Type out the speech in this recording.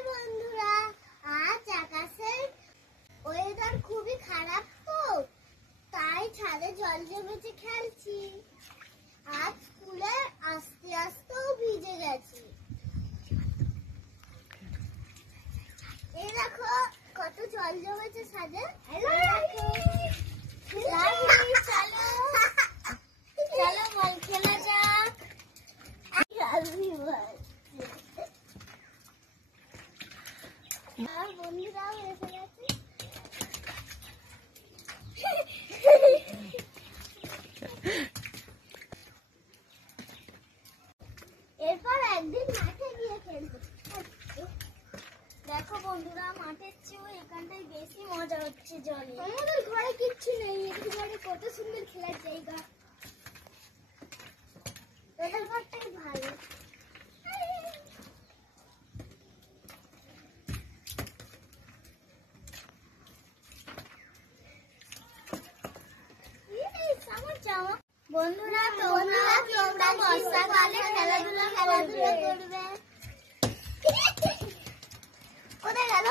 High বন্ধুরা, আজ আকাশের ওয়েদার খুবই খারাপ তো, তাই ছাদে জল জমেছে খেলছি। আজ স্কুলে আসতে আসতেও ভিজে গেছি। এই দেখো কত জল জমেছে ছাদে। চলো বল খেলা যাক। বন্ধুরাও এসে গেছে। এরপর একদিন মাঠে গিয়ে খেলবো। দেখো বন্ধুরা, মাঠের চেয়েও এখানটায় বেশি মজা হচ্ছে জলে। আমাদের ঘরে কিচ্ছু নেই, এখানে কত সুন্দর খেলার জায়গা। তোদের ঘরটাই ভালো। বন্ধুরা তোমরা বর্ষাকালে খেলাধুলা করবে। কোথায় গেল?